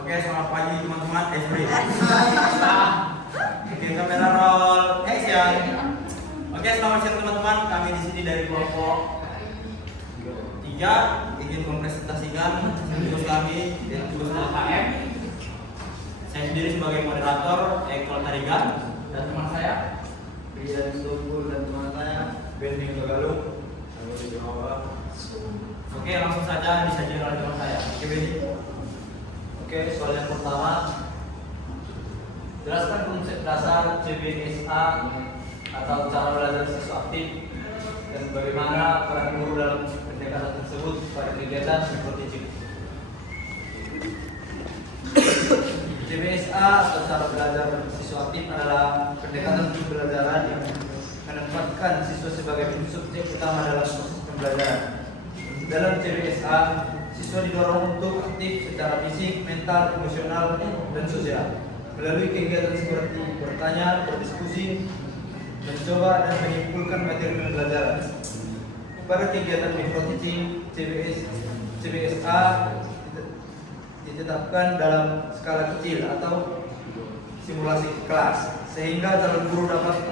Oke, selamat pagi teman-teman. Sorry. Oke, kamera roll. Action. Oke, selamat siang teman-teman. Kami di sini dari kelompok 3 ingin mempresentasikan tugas kami dan tugas LKM. Saya sendiri sebagai moderator Eko Tarigan dan teman saya Rian Sumpur dan teman saya Benny Tagalog. Oke, langsung saja disajikan oleh teman saya. Oke, Benny. Oke, soal yang pertama, jelaskan konsep dasar CBSA atau cara belajar siswa aktif dan bagaimana peran guru dalam pendekatan tersebut pada kegiatan berpraktik. CBSA atau cara belajar siswa aktif adalah pendekatan pembelajaran yang menempatkan siswa sebagai subjek utama dalam proses pembelajaran. Dalam CBSA, siswa didorong untuk aktif secara fisik, mental, emosional, dan sosial melalui kegiatan seperti bertanya, berdiskusi, mencoba dan menyimpulkan materi pembelajaran. Pada kegiatan micro-teaching, CBSA ditetapkan dalam skala kecil atau simulasi kelas, sehingga calon guru dapat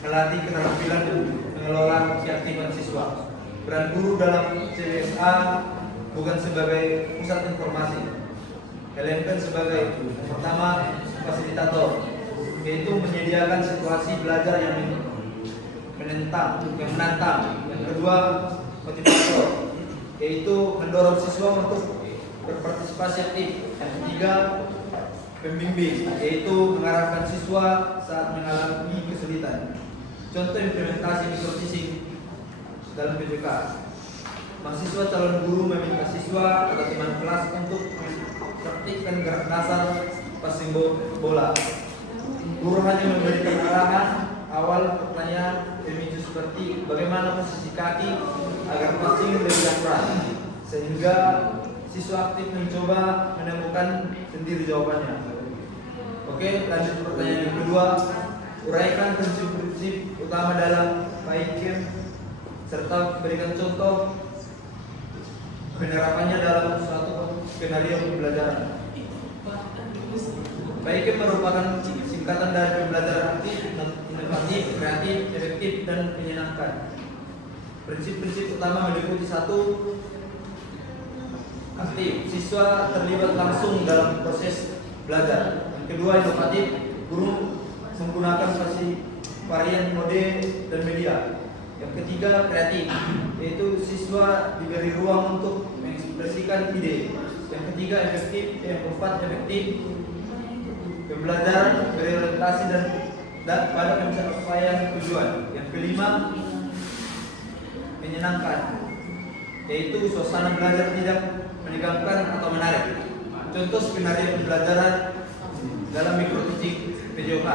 melatih keterampilan mengelola keaktifan siswa. Peran guru dalam CBSA bukan sebagai pusat informasi, melainkan sebagai pertama fasilitator, yaitu menyediakan situasi belajar yang menantang. Yang kedua, motivator, yaitu mendorong siswa untuk berpartisipasi aktif. Yang ketiga, pembimbing, yaitu mengarahkan siswa saat mengalami kesulitan. Contoh implementasi micro-teaching dalam PJK. Mahasiswa calon guru meminta siswa atau teman kelas untuk mempraktikkan gerak dasar passing bola. Guru hanya memberikan arahan awal pertanyaan pemicu seperti bagaimana posisi kaki agar passing lebih akurat, sehingga siswa aktif mencoba menemukan sendiri jawabannya. Oke, lanjut pertanyaan yang kedua. Uraikan prinsip-prinsip utama dalam PAIKM serta berikan contoh penerapannya dalam suatu skenario pembelajaran. PAIKM merupakan singkatan dari pembelajaran aktif, inovatif, kreatif, efektif, dan menyenangkan. Prinsip-prinsip utama meliputi: 1. Aktif, siswa terlibat langsung dalam proses belajar. Yang kedua, inovatif, guru menggunakan varian mode dan media. Yang ketiga, kreatif, yaitu siswa diberi ruang untuk mengekspresikan ide. Yang ketiga, efektif. Yang keempat, efektif, pembelajaran berorientasi dan pada pencapaian tujuan. Yang kelima, menyenangkan, yaitu suasana belajar tidak menegangkan atau menarik. Contoh skenario pembelajaran dalam micro-teaching PJK.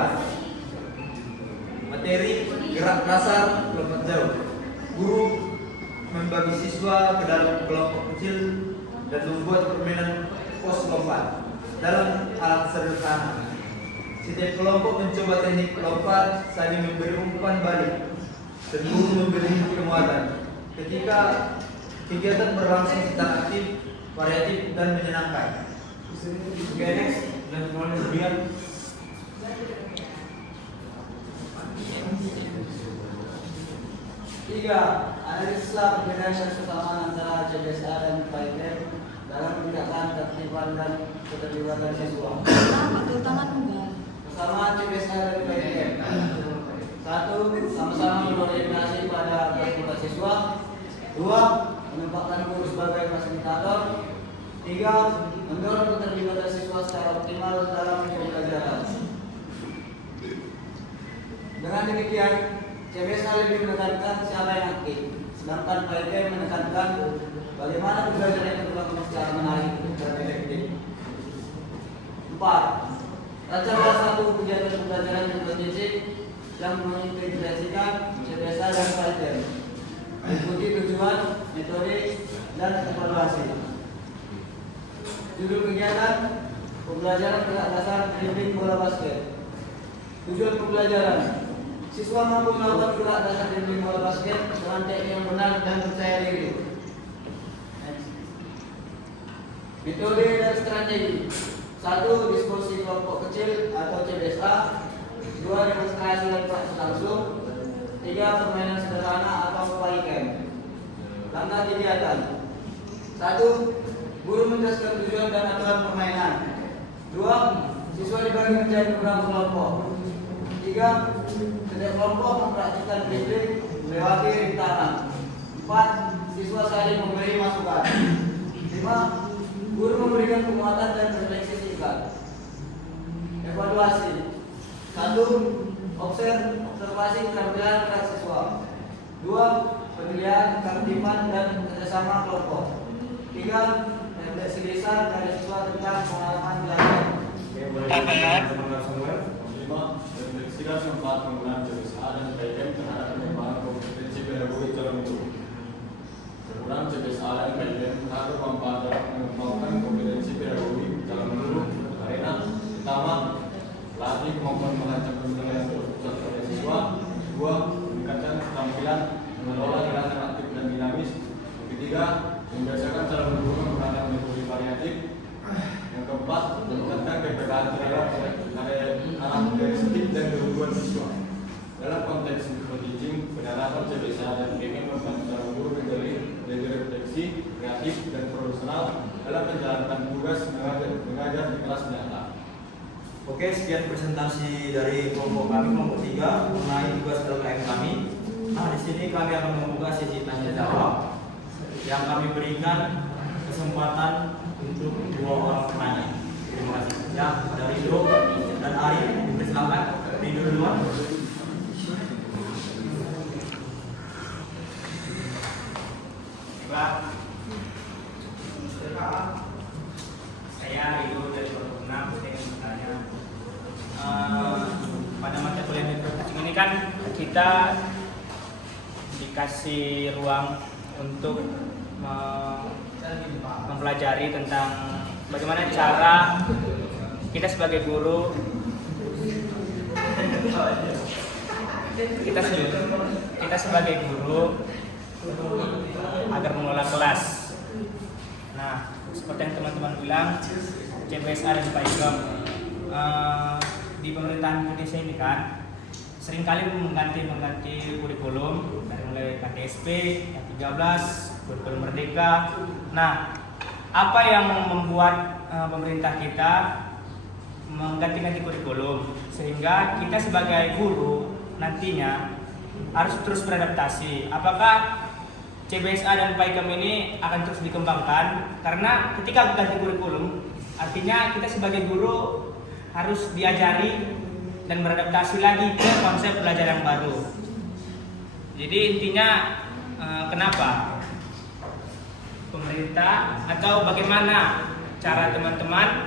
Materi gerak dasar lompat jauh. Guru membagi siswa ke dalam kelompok kecil dan membuat permainan pos lompat dalam alat sederhana. Setiap kelompok mencoba teknik lompat, saling memberi umpan balik dan guru memberi penguatan. Ketika kegiatan berlangsung secara aktif, variatif, dan menyenangkan. Oke, next. Dan mulai kemudian. Tiga, analisislah perbedaan dan kesamaan antara CBSA dan PAIKM dalam tindakan ketertiban dan keterlibatan siswa. Kesamaan CBSA dan PAIKM: 1. Sama-sama berorientasi pada ketertiban siswa. 2. Menempatkan guru sebagai fasilitator. 3. Mendorong keterlibatan siswa secara optimal dalam pembelajaran. Dengan demikian, CBSA lebih menekankan siapa yang aktif, sedangkan PAIKM menekankan bagaimana pembelajaran itu dilakukan secara menarik dan efektif. 4. Rancanglah satu kegiatan pembelajaran yang bertitik yang mengintegrasikan CBSA dan PAIKM, mengikuti tujuan, metode, dan evaluasi. Judul kegiatan: pembelajaran gerak dasar dribbling bola basket. Tujuan pembelajaran: siswa mampu melakukan gerak dasar dribbling bola basket dengan teknik yang benar dan percaya diri. Metode dan strategi: 1. Diskusi kelompok kecil atau CBSA. 2. Demonstrasi dan praktik langsung. 3. Permainan sederhana atau play camp. Langkah kegiatan. 1. Guru menjelaskan tujuan dan aturan permainan. 2. Siswa dibagi menjadi beberapa kelompok. 3. Setiap kelompok mempraktikkan disiplin melewati rintangan. 4. Siswa saling memberi masukan. 5. Guru memberikan penguatan dan refleksi singkat. Evaluasi. 1. Observasi keterampilan gerak siswa. 2. Penilaian ketertiban dan kerjasama kelompok. 3. Refleksi lisan dari siswa tentang pengalaman belajar. Teman-teman Samuel. 5. Refleksikan manfaat penggunaan CBSA dan PKM terhadap pengembangan kompetensi pedagogi calon guru. Penggunaan CBSA dan PKM terhadap manfaat dalam mengembangkan kompetensi pedagogi calon guru karena pertama, latih kemampuan merancang penilaian yang berpusat pada siswa. 2. Meningkatkan keterampilan mengelola gerakan aktif dan dinamis. Yang ketiga, membiasakan cara guru menggunakan metode variatif. Yang keempat, meningkatkan kepekaan terhadap anak dari sedikit dan gangguan siswa. Dalam konteks teaching, penerapan CBSA dan PKM membantu cara guru menjadi refleksi, kreatif, dan profesional dalam menjalankan tugas mengajar di kelas nyata. Oke, sekian presentasi dari kelompok kami, kelompok 3 mengenai tugas LKM kami. Nah, di sini kami akan membuka sesi tanya jawab yang kami berikan kesempatan untuk 2 orang penanya. Terima kasih. Ya, ada Rido dan Ari. Silakan. Rido duluan. Pak, saya Rido dari kelompok 6. Saya ingin bertanya, pada mata kuliah mikroteaching ini kan kita dikasih ruang untuk mempelajari tentang bagaimana cara kita sebagai guru kita sebagai guru agar mengelola kelas. Nah, seperti yang teman-teman bilang, CBSA dan PAIKM di pemerintahan Indonesia ini kan seringkali mengganti kurikulum dari mulai KTSP, yang 13, kurikulum Merdeka. Nah, apa yang membuat pemerintah kita mengganti-ganti kurikulum sehingga kita sebagai guru nantinya harus terus beradaptasi? Apakah CBSA dan PAIKM ini akan terus dikembangkan? Karena ketika ganti kurikulum, artinya kita sebagai guru harus diajari dan beradaptasi lagi ke konsep belajar yang baru. Jadi intinya kenapa pemerintah atau bagaimana cara teman-teman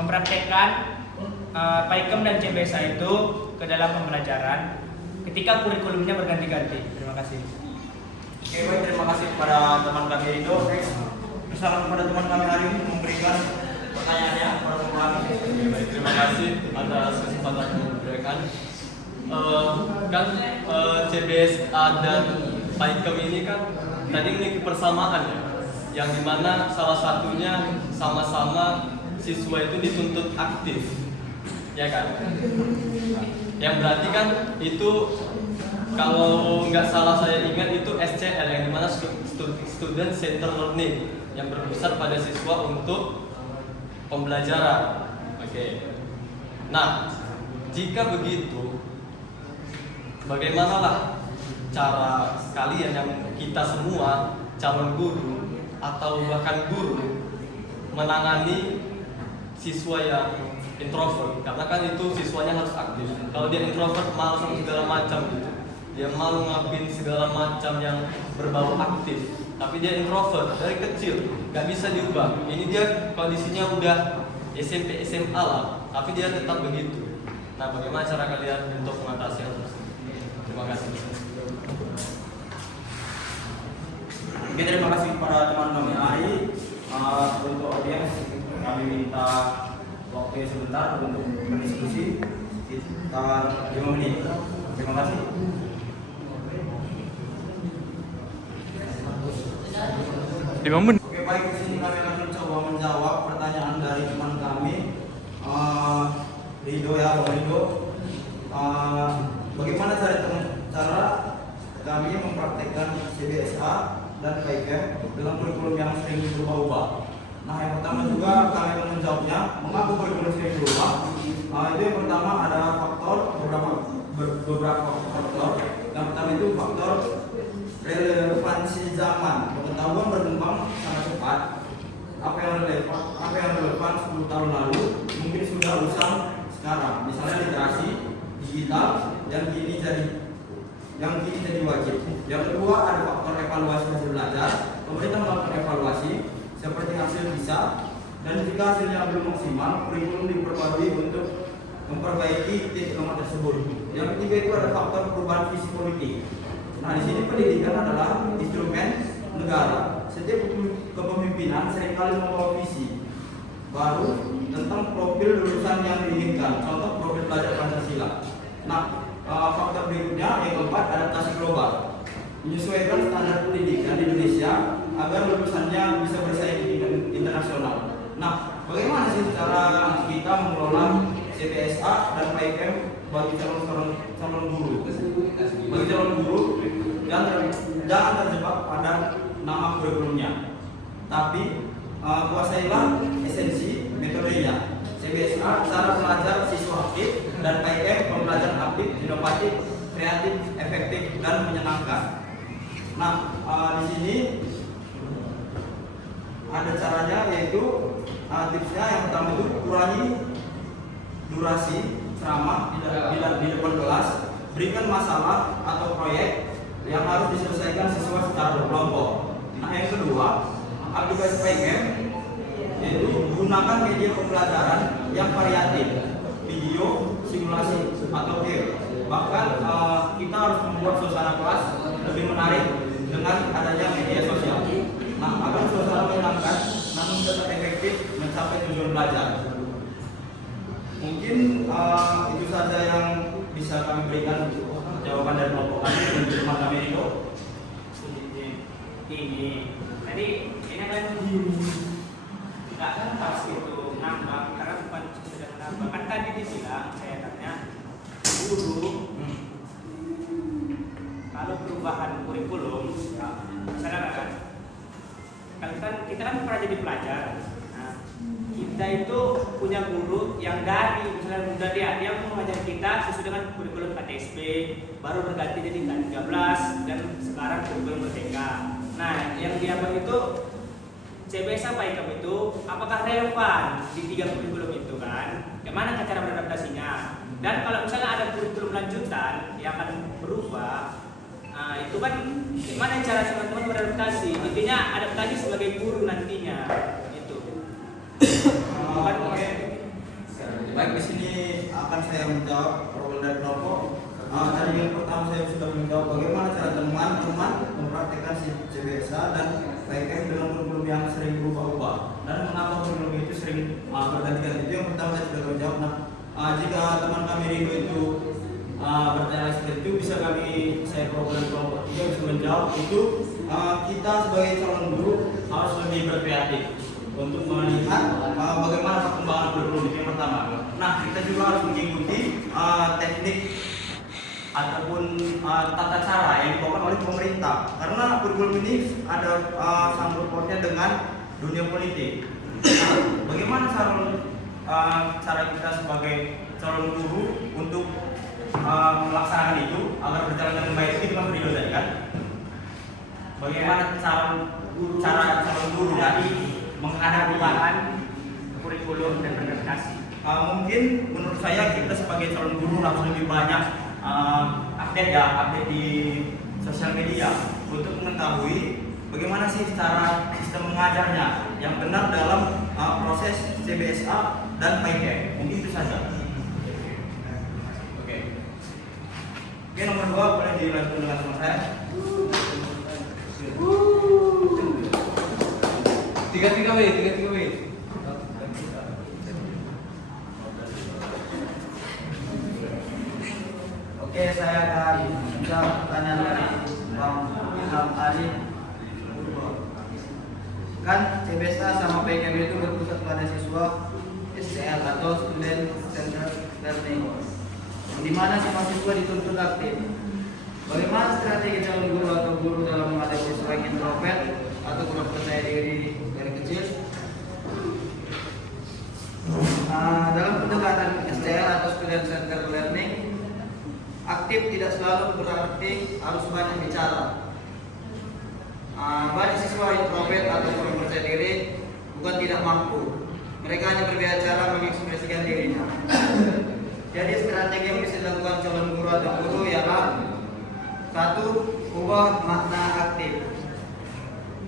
mempraktekkan PAIKM dan CBSA itu ke dalam pembelajaran ketika kurikulumnya berganti-ganti. Terima kasih. Oke, baik, terima kasih kepada teman kami Rido. Misalkan kepada teman kami hari ini memberikan pertanyaannya kepada kami. Baik, terima kasih atas kesempatan yang diberikan. CBSA dan PAIKM ini kan tadi memiliki persamaan ya, yang dimana salah satunya sama-sama siswa itu dituntut aktif, ya kan? Yang berarti kan itu kalau nggak salah saya ingat itu SCL yang dimana Student Center Learning yang berpusat pada siswa untuk pembelajaran. Oke. Nah, jika begitu, bagaimanalah cara kalian yang kita semua calon guru atau bahkan guru menangani siswa yang introvert? Karena kan itu siswanya harus aktif. Kalau dia introvert, malas sama segala macam gitu. Dia malu ngelakuin segala macam yang berbau aktif. Tapi dia introvert dari kecil, nggak bisa diubah. Ini dia kondisinya udah SMP SMA lah, tapi dia tetap begitu. Nah, bagaimana cara kalian untuk mengatasi hal tersebut? Terima kasih. Oke, terima kasih kepada teman kami Ari. Untuk audiens kami minta waktu sebentar untuk berdiskusi sekitar 5 menit. Terima kasih. Oke, baik, di sini kami akan mencoba menjawab pertanyaan dari teman kami, Rido ya, Bang Rido. Bagaimana cara kami mempraktekkan CBSA dan PIKM dalam kurikulum yang sering berubah-ubah? Nah, yang pertama juga kami akan menjawabnya, mengapa kurikulum sering berubah? Itu yang pertama ada beberapa faktor. Yang pertama itu faktor relevansi zaman. Pengetahuan berkembang sangat cepat. Apa yang relevan 10 tahun lalu mungkin sudah usang sekarang. Misalnya literasi digital yang kini jadi wajib. Yang kedua ada faktor evaluasi hasil belajar. Pemerintah melakukan evaluasi seperti hasil PISA, dan jika hasilnya belum maksimal, kurikulum diperbarui untuk memperbaiki titik lemah tersebut. Yang ketiga itu ada faktor perubahan visi politik. Nah, di sini pendidikan adalah instrumen negara. Setiap kepemimpinan seringkali membawa visi baru tentang profil lulusan yang diinginkan. Contoh profil pelajar Pancasila. Nah, faktor berikutnya yang keempat adaptasi global. Menyesuaikan standar pendidikan di Indonesia agar lulusannya bisa bersaing di tingkat internasional. Nah, bagaimana sih cara kita mengelola CBSA dan PIKM bagi calon guru? Bagi calon guru, jangan terjebak pada nama kurikulumnya, tapi kuasailah esensi metodenya. CBSA cara belajar siswa aktif, dan PIKM pembelajaran aktif, inovatif, kreatif, efektif, dan menyenangkan. Nah, di sini ada caranya, yaitu tipsnya yang pertama itu kurangi durasi ceramah di depan kelas, berikan masalah atau proyek yang harus diselesaikan siswa secara berkelompok. Nah, yang kedua, aplikasi PIKM, yaitu gunakan media pembelajaran yang variatif, video, simulasi, atau game. Bahkan kita harus membuat suasana kelas lebih menarik dengan adanya media sosial. Nah, agar suasana menyenangkan namun tetap efektif mencapai tujuan belajar. Mungkin itu saja yang bisa kami berikan jawaban dari kelompok kami dan teman kami itu. Ini tadi ini kan nggak kan pas itu nambah, karena bukan sudah menambah. Kan tadi dibilang saya tanya guru kalau perubahan kurikulum, ya, misalnya kan kita kan pernah jadi pelajar. Nah, kita itu punya guru yang dari misalnya muda dia mengajar kita sesuai dengan kurikulum KTSP, baru berganti jadi K13 dan sekarang kurikulum Merdeka. Nah, yang dia itu CBSA PIKM itu apakah relevan di 3 kurikulum itu kan? Bagaimana cara beradaptasinya? Dan kalau misalnya ada kurikulum lanjutan yang akan berubah, nah itu kan gimana cara teman-teman beradaptasi? Intinya adaptasi sebagai guru nantinya itu. Baik, di sini akan saya menjawab perwakilan dari kelompok. Tadi yang pertama saya sudah menjawab bagaimana cara teman-teman mempraktekkan CBSA dan PIKM dalam kurikulum yang sering berubah-ubah dan mengapa kurikulum itu sering berganti-ganti. Itu yang pertama saya sudah menjawab. Nah, jika teman kami Rido itu bertanya seperti itu, bisa saya perwakilan kelompok 3 bisa menjawab itu. Kita sebagai calon guru harus lebih berkreatif untuk melihat bagaimana perkembangan kurikulum itu yang pertama. Nah, kita juga harus mengikuti teknik ataupun tata cara yang dibawakan oleh pemerintah, karena kurikulum ini ada sangkut pautnya dengan dunia politik. Nah, bagaimana cara kita sebagai calon guru untuk melaksanakan itu agar berjalan dengan baik? Itu kan Rido tadi kan? Bagaimana cara calon guru tadi menghadapi kurikulum dan beradaptasi? Mungkin menurut saya kita sebagai calon guru harus lebih banyak update di sosial media untuk mengetahui bagaimana sih cara sistem mengajarnya yang benar dalam proses CBSA dan PIKM. Mungkin itu saja. Oke, nomor 2 boleh dilanjutkan dengan teman saya. Tiga W. Oke, saya akan menjawab pertanyaan dari Bang Ilham Arif. Kan CBSA sama PKB itu berpusat pada siswa SCL atau Student Centered Learning, di mana semua siswa dituntut aktif. Bagaimana strategi calon guru atau guru dalam menghadapi siswa yang introvert atau kurang percaya diri dari kecil? Dalam pendekatan SCL atau Student Centered Learning, aktif tidak selalu berarti harus banyak bicara. Banyak siswa introvert atau kurang percaya diri bukan tidak mampu, mereka hanya berbeda cara mengekspresikan dirinya. Jadi strategi yang bisa dilakukan calon guru atau guru ialah: 1. Ubah makna aktif.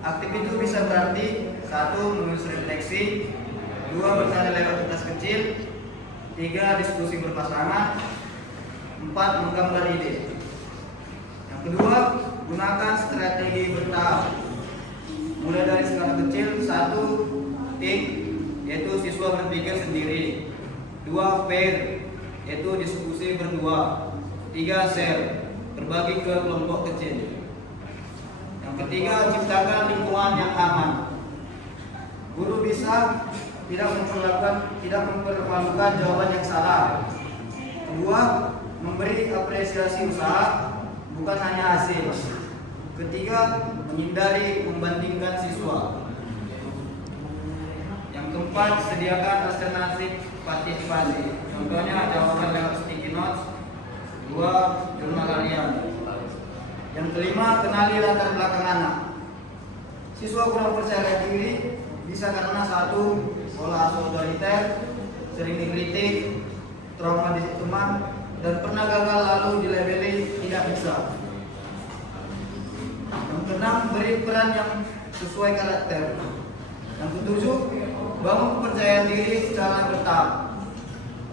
Aktif itu bisa berarti 1. Menulis refleksi, 2. Bertanya lewat tugas kecil, 3. Diskusi berpasangan, 4. Menggambar ide. Yang kedua, gunakan strategi bertahap. Mulai dari skala kecil. 1. Think, yaitu siswa berpikir sendiri. 2. Pair, yaitu diskusi berdua. 3. Share, berbagi ke kelompok kecil. Yang ketiga, ciptakan lingkungan yang aman. Guru bisa tidak mempermalukan jawaban yang salah. 2. Memberi apresiasi usaha, bukan hanya hasil. Ketiga, menghindari membandingkan siswa. Yang keempat, sediakan alternatif partisipasi. Contohnya jawaban lewat sticky notes. 2. Jurnal harian. Yang kelima, kenali latar belakang anak. Siswa kurang percaya diri bisa karena 1. Pola asuh otoriter, sering dikritik, trauma di teman, dan pernah gagal lalu dilabeli tidak bisa. Yang keenam, beri peran yang sesuai karakter. Yang ketujuh, bangun kepercayaan diri secara bertahap.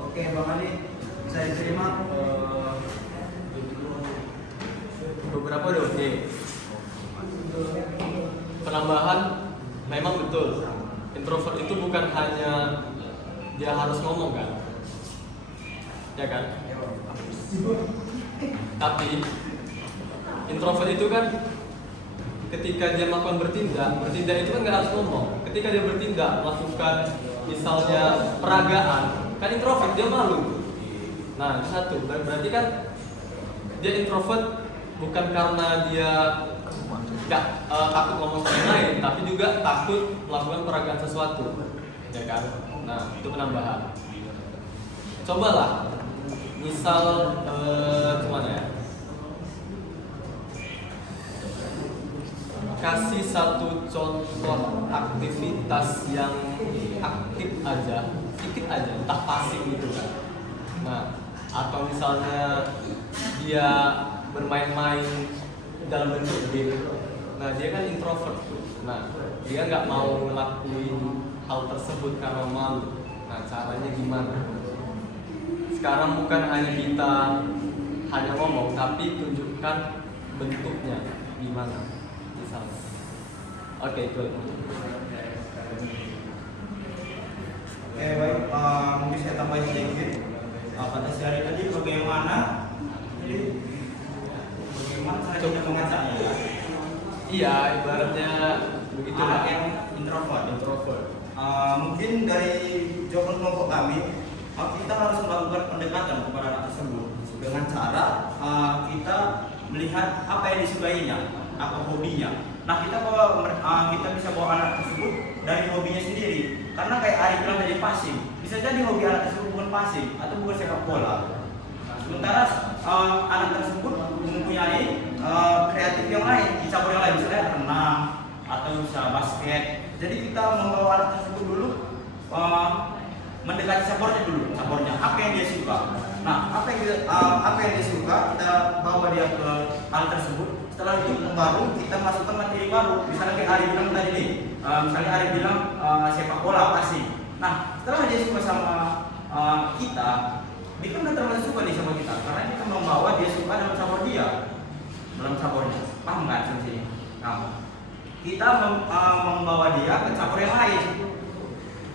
Oke, Bang Ali, bisa diterima? Beberapa udah oke. Penambahan memang betul. Introvert itu bukan hanya dia harus ngomong kan, ya kan? Tapi introvert itu kan ketika dia melakukan bertindak itu kan nggak harus ngomong. Ketika dia bertindak melakukan misalnya peragaan, kan introvert dia malu. Nah itu satu, berarti kan dia introvert bukan karena dia takut ngomong sama yang lain, tapi juga takut melakukan peragaan sesuatu, ya kan? Nah itu penambahan. Cobalah, misal gimana ya? Kasih satu contoh aktivitas yang aktif aja, sedikit aja, entah pasif gitu kan. Nah, atau misalnya dia bermain-main dalam bentuk game. Nah, dia kan introvert tuh. Nah, dia nggak mau ngelakuin hal tersebut karena malu. Nah, caranya gimana? Sekarang bukan hanya kita hanya ngomong, tapi tunjukkan bentuknya gimana. Misalnya. Oke, good. Baik, mungkin saya tambahin sedikit. Pada sehari tadi bagaimana? Jadi bagaimana caranya mengajaknya? Ya? Iya, ibaratnya begitu Anak lah. yang introvert. Introvert. Mungkin dari jawaban kelompok kami, kita harus melakukan pendekatan kepada anak tersebut dengan cara kita melihat apa yang disukainya, apa hobinya. Nah, kita bisa bawa anak tersebut dari hobinya sendiri. Karena kayak Ari bilang tadi pasif, bisa jadi hobi anak tersebut bukan pasif atau bukan sepak bola. Nah, sementara anak tersebut mempunyai kreatif yang lain, di cabur yang lain, misalnya renang atau bisa basket. Jadi kita membawa anak tersebut dulu mendekati cabornya, apa yang dia suka. Nah, apa yang dia suka, kita bawa dia ke hal tersebut. Setelah itu baru kita masukkan materi baru. Misalnya kayak Ari bilang tadi nih, misalnya Ari bilang sepak bola pasti. Nah, setelah dia suka sama kita, dia kan termasuk suka nih sama kita, karena kita membawa dia suka dalam cabornya. Paham nggak sini? Nah, kita membawa dia ke cabur yang lain.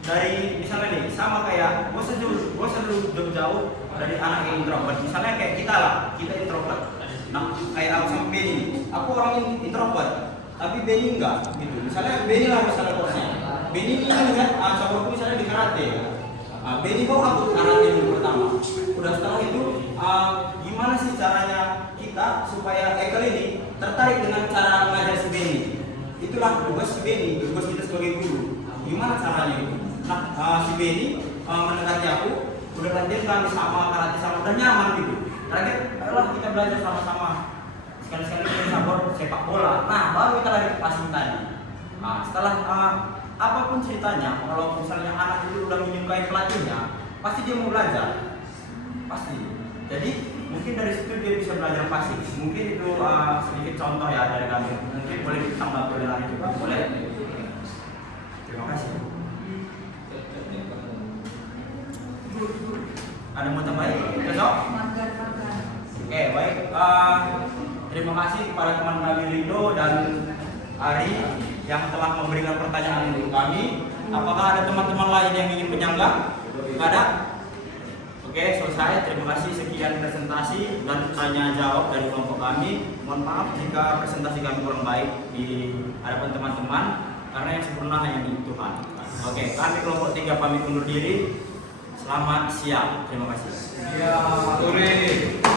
Dari misalnya nih, sama kayak gue selalu jauh dari anak yang introvert. Misalnya kayak kita lah, kita introvert. Nah, kayak aku sama Benny, aku orang introvert, tapi Benny enggak gitu. Misalnya Benny lah misalnya Benny ini lihat sahabatku misalnya di karate. Benny bawa aku karate dulu pertama. Udah setelah itu gimana sih caranya kita supaya Ekel ini tertarik dengan cara mengajar si Benny. Itulah tugas si Benny, tugas kita sebagai guru. Gimana caranya itu? Nah, si Benny mendekati aku, udah latihan kami sama karate sama, udah nyaman gitu. Terakhir, ayolah kita belajar sama-sama. Sekali-sekali kita sabor sepak bola. Nah, baru kita lari ke passing tadi. Nah, setelah apapun ceritanya, kalau misalnya anak itu udah menyukai pelatihnya, pasti dia mau belajar. Pasti. Jadi mungkin dari situ dia bisa belajar passing. Mungkin itu sedikit contoh ya dari kami. Mungkin boleh ditambah lagi juga, boleh. Terima kasih. Ada mau tambahin? Besok? Oke, baik. Terima kasih kepada teman kami Rido dan Ari yang telah memberikan pertanyaan untuk kami. Apakah ada teman-teman lain yang ingin menyanggah? Tidak ada? Oke, selesai. Terima kasih, sekian presentasi dan tanya jawab dari kelompok kami. Mohon maaf jika presentasi kami kurang baik di hadapan teman-teman, karena yang sempurna hanya milik Tuhan. Oke, kami kelompok 3 pamit undur diri. Selamat siang. Terima kasih. Ya, sore.